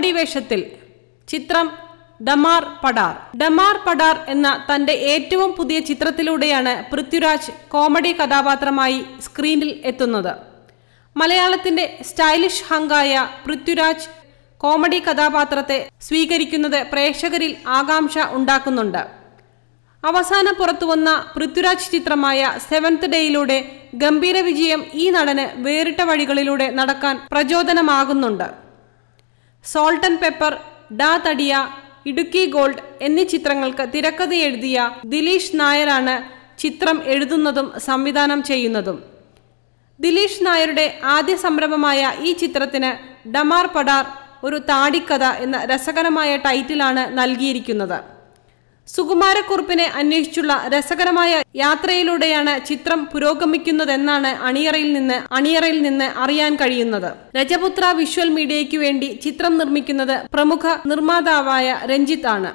Comedy വേഷത്തിൽ. ചിത്രം ഡമാർ പടാർ. ഡമാർ പടാർ എന്ന തന്റെ ഏറ്റവും പുതിയ ചിത്രത്തിലൂടെയാണ് പൃഥ്വിരാജ് കോമഡി കഥാപാത്രമായി സ്ക്രീനിൽ എത്തുന്നത്. മലയാളത്തിന്റെ സ്റ്റൈലിഷ് ഹങ്കായ പൃഥ്വിരാജ് കോമഡി കഥാപാത്രത്തെ സ്വീകരിക്കുന്നത് പ്രേക്ഷകരിൽ ആകാംക്ഷ ഉണ്ടാക്കുന്നുണ്ട്. അവസാനം പുറത്തുവന്ന പൃഥ്വിരാജ് ചിത്രമായ സെവൻത് ഡേയിലൂടെ ഗംഭീര വിജയം ഈ നടന് വേറിട്ട വഴികളിലൂടെ നടക്കാൻ പ്രചോദനമാകുന്നുണ്ട്. സോൾട്ട് ആൻഡ് പെപ്പർ, ഡാ തടിയ, ഇടുക്കി ഗോൾഡ് എന്നീ ചിത്രങ്ങൾക്ക് തിരക്കഥ എഴുതിയ ദിലീഷ് നായരാണ് ചിത്രം എഴുതുന്നതും സംവിധാനം ചെയ്യുന്നതും. ദിലീഷ് നായരുടെ ആദ്യ സംരംഭമായ ഈ ചിത്രത്തിന് ഡമാർ പടാർ ഒരു താടിക്കഥ എന്ന രസകരമായ ടൈറ്റിലാണ് നൽകിയിരിക്കുന്നത്. സുകുമാരക്കുറുപ്പിനെ അന്വേഷിച്ചുള്ള രസകരമായ യാത്രയിലൂടെയാണ് ചിത്രം പുരോഗമിക്കുന്നതെന്നാണ് അണിയറയിൽ നിന്ന് അറിയാൻ കഴിയുന്നത്. രജപുത്ര വിഷ്വൽ മീഡിയയ്ക്ക് വേണ്ടി ചിത്രം നിർമ്മിക്കുന്നത് പ്രമുഖ നിർമ്മാതാവായ രഞ്ജിത്ത് ആണ്.